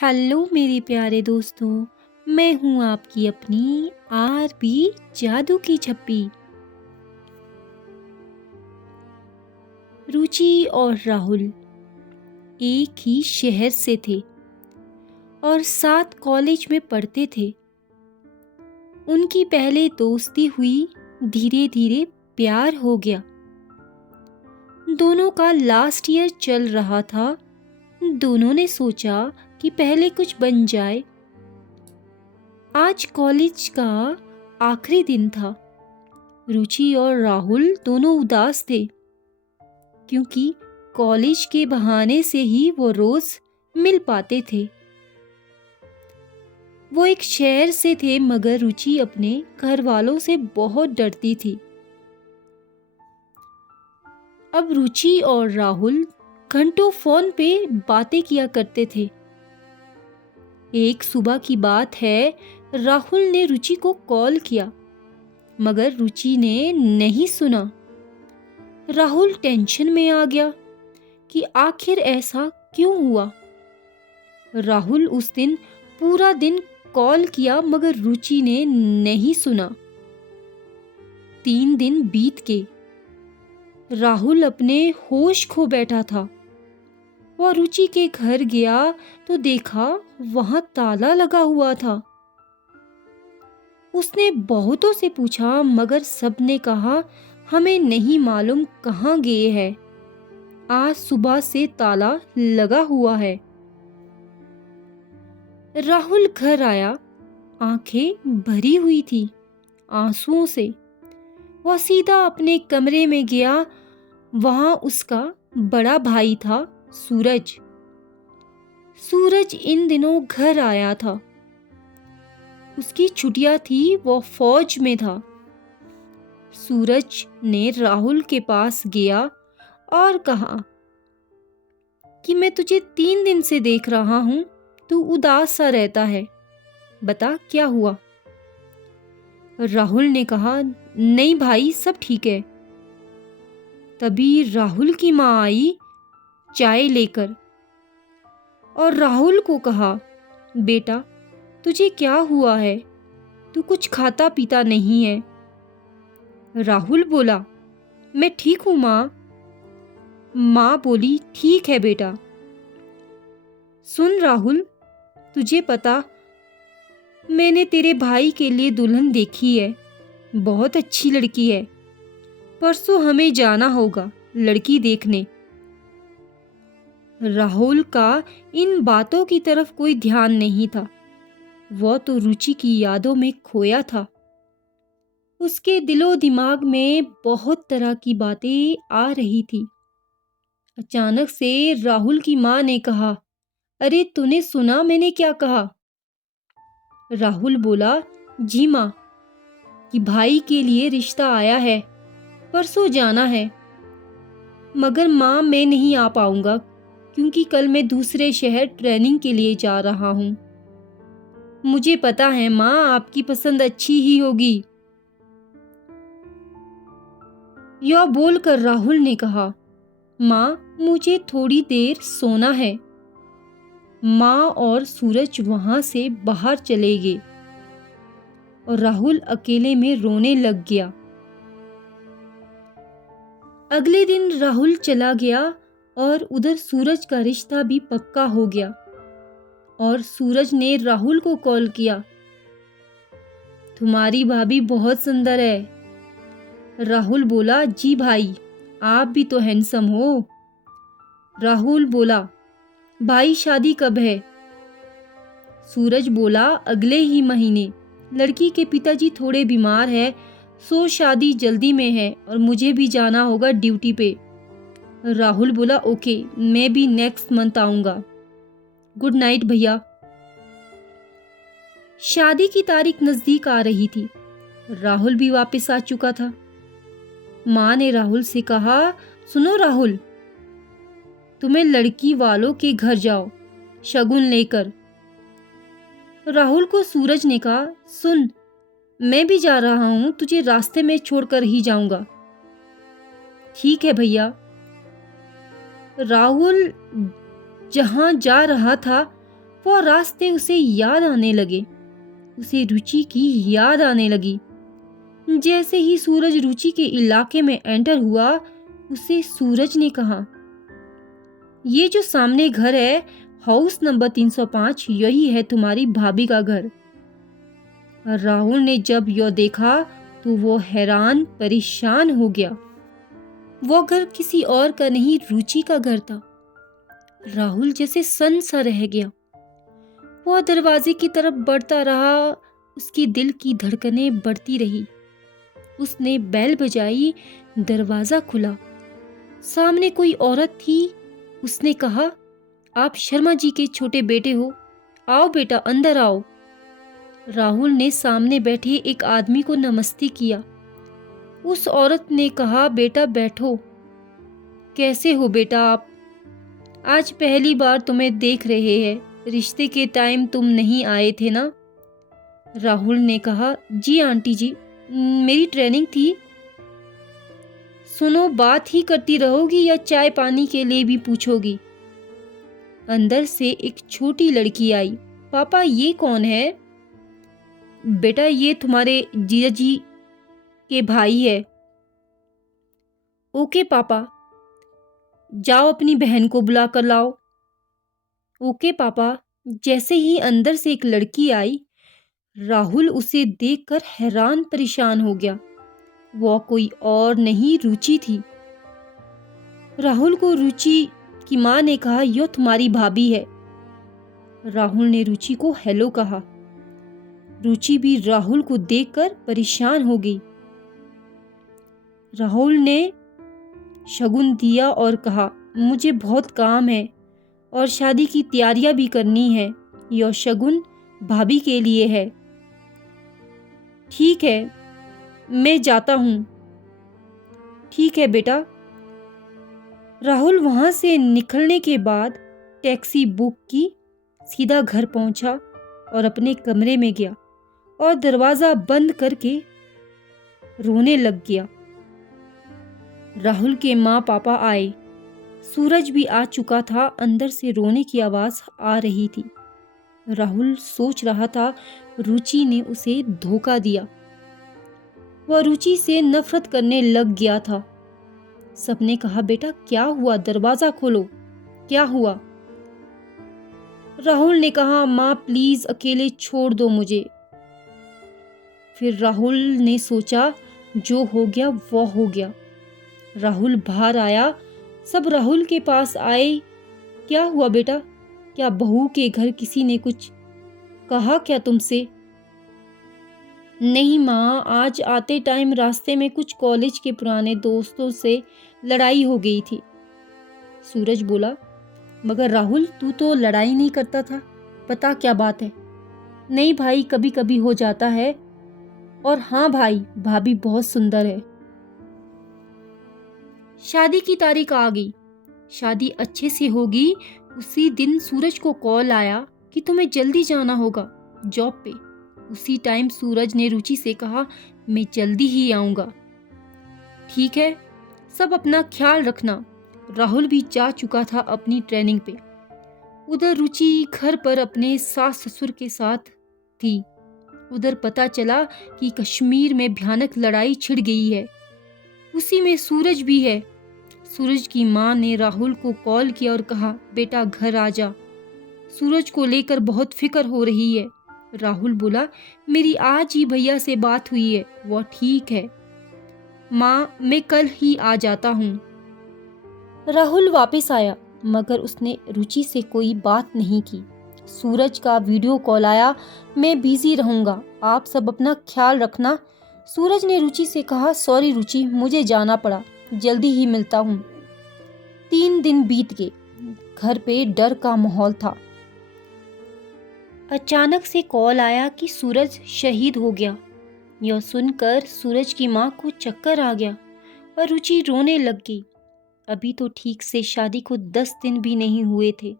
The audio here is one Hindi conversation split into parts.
हेलो मेरे प्यारे दोस्तों। मैं हूँ आपकी अपनी आरबी जादू की छप्पी। रुचि और राहुल एक ही शहर से थे और साथ कॉलेज में पढ़ते थे। उनकी पहले दोस्ती हुई, धीरे धीरे प्यार हो गया। दोनों का लास्ट ईयर चल रहा था। दोनों ने सोचा कि पहले कुछ बन जाए। आज कॉलेज का आखिरी दिन था। रुचि और राहुल दोनों उदास थे क्योंकि कॉलेज के बहाने से ही वो रोज मिल पाते थे। वो एक शहर से थे मगर रुचि अपने घर वालों से बहुत डरती थी। अब रुचि और राहुल घंटों फोन पे बातें किया करते थे। एक सुबह की बात है, राहुल ने रुचि को कॉल किया मगर रुचि ने नहीं सुना। राहुल टेंशन में आ गया कि आखिर ऐसा क्यों हुआ। राहुल उस दिन पूरा दिन कॉल किया मगर रुचि ने नहीं सुना। 3 दिन बीत गए। राहुल अपने होश खो बैठा था। वह रुचि के घर गया तो देखा वहां ताला लगा हुआ था। उसने बहुतों से पूछा मगर सबने कहा हमें नहीं मालूम कहाँ गए हैं। आज सुबह से ताला लगा हुआ है। राहुल घर आया, आंखें भरी हुई थी आंसुओं से। वह सीधा अपने कमरे में गया। वहां उसका बड़ा भाई था, सूरज। सूरज इन दिनों घर आया था। उसकी छुट्टियां थी, वो फौज में था। सूरज ने राहुल के पास गया और कहा कि मैं तुझे 3 दिन से देख रहा हूं, तू उदास सा रहता है, बता क्या हुआ। राहुल ने कहा नहीं भाई, सब ठीक है। तभी राहुल की माँ आई चाय लेकर और राहुल को कहा बेटा तुझे क्या हुआ है, तू कुछ खाता पीता नहीं है। राहुल बोला मैं ठीक हूं माँ। माँ बोली ठीक है बेटा। सुन राहुल, तुझे पता मैंने तेरे भाई के लिए दुल्हन देखी है, बहुत अच्छी लड़की है। परसों हमें जाना होगा लड़की देखने। राहुल का इन बातों की तरफ कोई ध्यान नहीं था। वह तो रुचि की यादों में खोया था। उसके दिलो दिमाग में बहुत तरह की बातें आ रही थी। अचानक से राहुल की माँ ने कहा अरे तूने सुना मैंने क्या कहा। राहुल बोला जी माँ, कि भाई के लिए रिश्ता आया है, परसों जाना है। मगर माँ मैं नहीं आ पाऊंगा क्योंकि कल मैं दूसरे शहर ट्रेनिंग के लिए जा रहा हूँ। मुझे पता है माँ, आपकी पसंद अच्छी ही होगी। यह बोलकर राहुल ने कहा माँ मुझे थोड़ी देर सोना है। माँ और सूरज वहां से बाहर चले गए और राहुल अकेले में रोने लग गया। अगले दिन राहुल चला गया और उधर सूरज का रिश्ता भी पक्का हो गया। और सूरज ने राहुल को कॉल किया तुम्हारी भाभी बहुत सुंदर है। राहुल बोला जी भाई, आप भी तो हैंडसम हो। राहुल बोला भाई शादी कब है। सूरज बोला अगले ही महीने। लड़की के पिताजी थोड़े बीमार है, सो शादी जल्दी में है और मुझे भी जाना होगा ड्यूटी पे। राहुल बोला ओके, मैं भी नेक्स्ट मंथ आऊंगा। गुड नाइट भैया। शादी की तारीख नजदीक आ रही थी। राहुल भी वापस आ चुका था। माँ ने राहुल से कहा सुनो राहुल, तुम्हें लड़की वालों के घर जाओ शगुन लेकर। राहुल को सूरज ने कहा सुन, मैं भी जा रहा हूं, तुझे रास्ते में छोड़कर ही जाऊंगा। ठीक है भैया। राहुल जहां जा रहा था वो रास्ते उसे याद आने लगे, उसे रुचि की याद आने लगी। जैसे ही सूरज रुचि के इलाके में एंटर हुआ, उसे सूरज ने कहा, ये जो सामने घर है, हाउस नंबर 305, यही है तुम्हारी भाभी का घर। राहुल ने जब यह देखा तो वो हैरान परेशान हो गया। वो घर किसी और का नहीं, रुचि का घर था। राहुल जैसे सन्न सा रह गया। वो दरवाजे की तरफ बढ़ता रहा, उसकी दिल की धड़कनें बढ़ती रही। उसने बेल बजाई, दरवाजा खुला। सामने कोई औरत थी। उसने कहा, आप शर्मा जी के छोटे बेटे हो? आओ बेटा, अंदर आओ। राहुल ने सामने बैठे एक आदमी को नमस्ते किया। उस औरत ने कहा, बेटा बैठो। कैसे हो बेटा आप? आज पहली बार तुम्हें देख रहे हैं। रिश्ते के टाइम तुम नहीं आए थे ना? राहुल ने कहा, जी आंटी जी, मेरी ट्रेनिंग थी। सुनो, बात ही करती रहोगी या चाय पानी के लिए भी पूछोगी? अंदर से एक छोटी लड़की आई। पापा, ये कौन है? बेटा, ये तुम्हारे जीजा जी के भाई है। ओके पापा, जाओ अपनी बहन को बुला कर लाओ। ओके पापा। जैसे ही अंदर से एक लड़की आई, राहुल उसे देखकर हैरान परेशान हो गया। वो कोई और नहीं, रुचि थी। राहुल को रुचि की माँ ने कहा, यह तुम्हारी भाभी है। राहुल ने रुचि को हेलो कहा। रुचि भी राहुल को देखकर परेशान हो गई। राहुल ने शगुन दिया और कहा, मुझे बहुत काम है और शादी की तैयारियां भी करनी है। यह शगुन भाभी के लिए है। ठीक है, मैं जाता हूँ। ठीक है बेटा। राहुल वहां से निकलने के बाद टैक्सी बुक की, सीधा घर पहुंचा और अपने कमरे में गया और दरवाजा बंद करके रोने लग गया। राहुल के माँ पापा आए। सूरज भी आ चुका था। अंदर से रोने की आवाज आ रही थी। राहुल सोच रहा था, रुचि ने उसे धोखा दिया। वह रुचि से नफरत करने लग गया था। सबने कहा, बेटा क्या हुआ? दरवाजा खोलो, क्या हुआ? राहुल ने कहा, माँ प्लीज अकेले छोड़ दो मुझे। फिर राहुल ने सोचा, जो हो गया वो हो गया। राहुल बाहर आया। सब राहुल के पास आए। क्या हुआ बेटा? क्या बहू के घर किसी ने कुछ कहा क्या तुमसे? नहीं माँ, आज आते टाइम रास्ते में कुछ कॉलेज के पुराने दोस्तों से लड़ाई हो गई थी। सूरज बोला, मगर राहुल, तू तो लड़ाई नहीं करता था, पता क्या बात है? नहीं भाई, कभी कभी हो जाता है। और हाँ भाई, भाभी बहुत सुंदर है। शादी की तारीख आ गई। शादी अच्छे से होगी। उसी दिन सूरज को कॉल आया कि तुम्हें जल्दी जाना होगा जॉब पे। उसी टाइम सूरज ने रुचि से कहा, मैं जल्दी ही आऊंगा। ठीक है, सब अपना ख्याल रखना। राहुल भी जा चुका था अपनी ट्रेनिंग पे। उधर रुचि घर पर अपने सास ससुर के साथ थी। उधर पता चला कि कश्मीर में भयानक लड़ाई छिड़ गई है। उसी में सूरज भी है। सूरज की माँ ने राहुल को कॉल किया और कहा, बेटा घर आ जा, सूरज को लेकर बहुत फिक्र हो रही है। राहुल बोला, मेरी आज ही भैया से बात हुई है, वो ठीक है माँ, मैं कल ही आ जाता हूँ। राहुल वापस आया, मगर उसने रुचि से कोई बात नहीं की। सूरज का वीडियो कॉल आया, मैं बिजी रहूंगा, आप सब अपना ख्याल रखना। सूरज ने रुचि से कहा, सॉरी रुचि, मुझे जाना पड़ा, जल्दी ही मिलता हूँ। 3 दिन बीत गए। घर पे डर का माहौल था। अचानक से कॉल आया कि सूरज शहीद हो गया। यह सुनकर सूरज की माँ को चक्कर आ गया और रुचि रोने लग गई। अभी तो ठीक से शादी को 10 दिन भी नहीं हुए थे।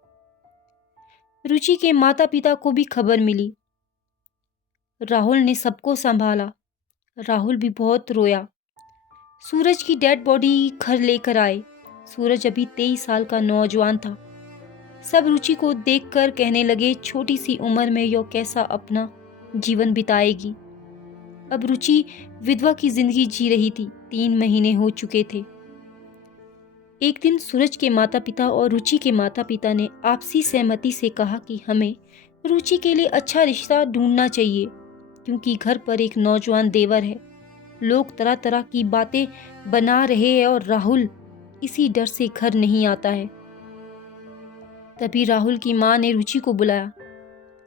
रुचि के माता पिता को भी खबर मिली। राहुल ने सबको संभाला। राहुल भी बहुत रोया। सूरज की डेड बॉडी घर लेकर आए। सूरज अभी 23 साल का नौजवान था। सब रुचि को देखकर कहने लगे, छोटी सी उम्र में यो कैसा अपना जीवन बिताएगी। अब रुचि विधवा की जिंदगी जी रही थी। 3 महीने हो चुके थे। एक दिन सूरज के माता पिता और रुचि के माता पिता ने आपसी सहमति से कहा कि हमें रुचि के लिए अच्छा रिश्ता ढूंढना चाहिए, क्योंकि घर पर एक नौजवान देवर है। लोग तरह तरह की बातें बना रहे हैं और राहुल इसी डर से घर नहीं आता है। तभी राहुल की माँ ने रुचि को बुलाया।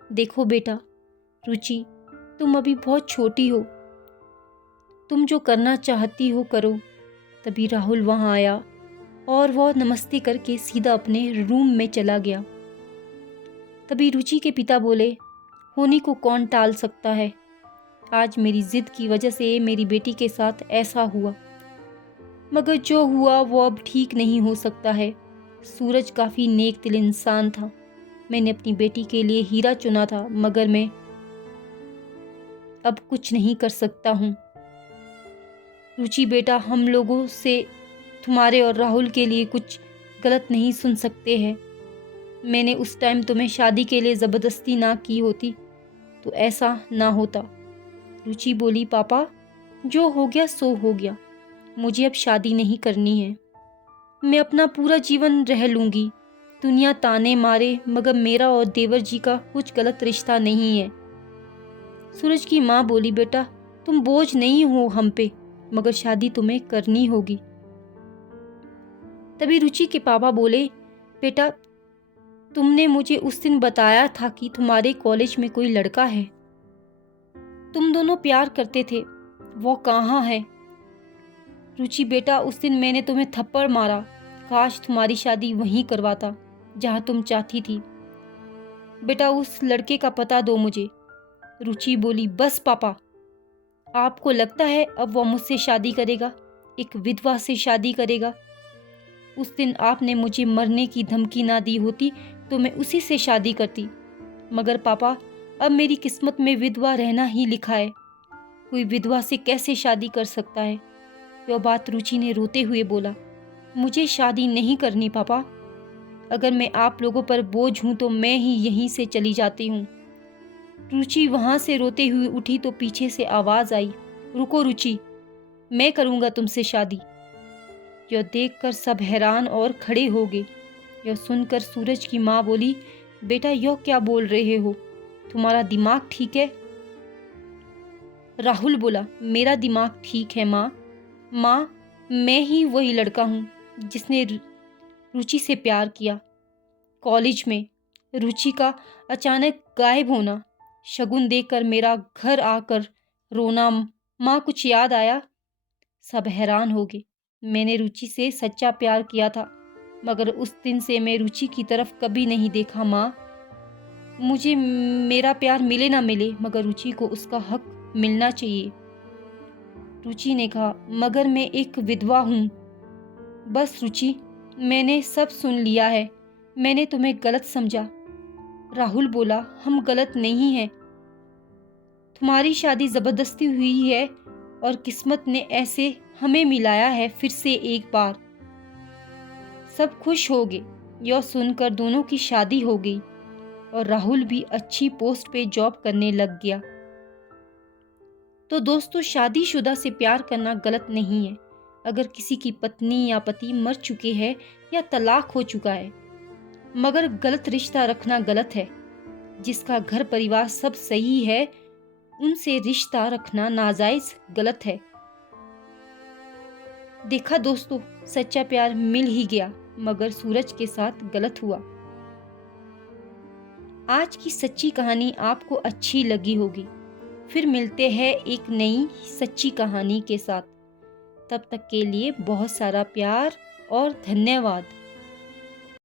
देखो बेटा, रुचि तुम अभी बहुत छोटी हो, तुम जो करना चाहती हो करो। तभी राहुल वहाँ आया और वह नमस्ते करके सीधा अपने रूम में चला गया। तभी रुचि के पिता बोले, होनी को कौन टाल सकता है। आज मेरी जिद की वजह से मेरी बेटी के साथ ऐसा हुआ, मगर जो हुआ वो अब ठीक नहीं हो सकता है। सूरज काफ़ी नेक दिल इंसान था। मैंने अपनी बेटी के लिए हीरा चुना था, मगर मैं अब कुछ नहीं कर सकता हूँ। रुचि बेटा, हम लोगों से तुम्हारे और राहुल के लिए कुछ गलत नहीं सुन सकते हैं। मैंने उस टाइम तुम्हें शादी के लिए ज़बरदस्ती ना की होती तो ऐसा ना होता। रुचि बोली, पापा जो हो गया सो हो गया, मुझे अब शादी नहीं करनी है। मैं अपना पूरा जीवन रह लूँगी, दुनिया ताने मारे, मगर मेरा और देवर जी का कुछ गलत रिश्ता नहीं है। सूरज की माँ बोली, बेटा तुम बोझ नहीं हो हम पे, मगर शादी तुम्हें करनी होगी। तभी रुचि के पापा बोले, बेटा तुमने मुझे उस दिन बताया था कि तुम्हारे कॉलेज में कोई लड़का है, तुम दोनों प्यार करते थे, वो कहाँ है। रुचि बेटा, उस दिन मैंने तुम्हें थप्पड़ मारा, काश तुम्हारी शादी वहीं करवाता जहाँ तुम चाहती थी। बेटा उस लड़के का पता दो मुझे। रुचि बोली, बस पापा, आपको लगता है अब वो मुझसे शादी करेगा, एक विधवा से शादी करेगा। उस दिन आपने मुझे मरने की धमकी ना दी होती तो मैं उसी से शादी करती, मगर पापा अब मेरी किस्मत में विधवा रहना ही लिखा है। कोई विधवा से कैसे शादी कर सकता है। यह बात रुचि ने रोते हुए बोला, मुझे शादी नहीं करनी पापा, अगर मैं आप लोगों पर बोझ हूँ तो मैं ही यहीं से चली जाती हूँ। रुचि वहाँ से रोते हुए उठी तो पीछे से आवाज़ आई, रुको रुचि, मैं करूँगा तुमसे शादी। यह देखकर सब हैरान और खड़े हो गए। यह सुनकर सूरज की माँ बोली, बेटा यह क्या बोल रहे हो, तुम्हारा दिमाग ठीक है। राहुल बोला, मेरा दिमाग ठीक है माँ, मैं ही वही लड़का हूँ जिसने रुचि से प्यार किया। कॉलेज में रुचि का अचानक गायब होना, शगुन देखकर मेरा घर आकर रोना, माँ कुछ याद आया। सब हैरान हो गए। मैंने रुचि से सच्चा प्यार किया था, मगर उस दिन से मैं रुचि की तरफ कभी नहीं देखा माँ। मुझे मेरा प्यार मिले ना मिले, मगर रुचि को उसका हक मिलना चाहिए। रुचि ने कहा, मगर मैं एक विधवा हूँ। बस रुचि, मैंने सब सुन लिया है, मैंने तुम्हें गलत समझा। राहुल बोला, हम गलत नहीं हैं, तुम्हारी शादी ज़बरदस्ती हुई है और किस्मत ने ऐसे हमें मिलाया है फिर से एक बार। सब खुश हो गए। यह सुनकर दोनों की शादी हो गई और राहुल भी अच्छी पोस्ट पे जॉब करने लग गया। तो दोस्तों, शादीशुदा से प्यार करना गलत नहीं है। अगर किसी की पत्नी या पति मर चुके हैं या तलाक हो चुका है, मगर गलत रिश्ता रखना गलत है। जिसका घर परिवार सब सही है, उनसे रिश्ता रखना नाजायज गलत है। देखा दोस्तों, सच्चा प्यार मिल ही गया, मगर सूरज के साथ गलत हुआ। आज की सच्ची कहानी आपको अच्छी लगी होगी। फिर मिलते हैं एक नई सच्ची कहानी के साथ। तब तक के लिए बहुत सारा प्यार और धन्यवाद।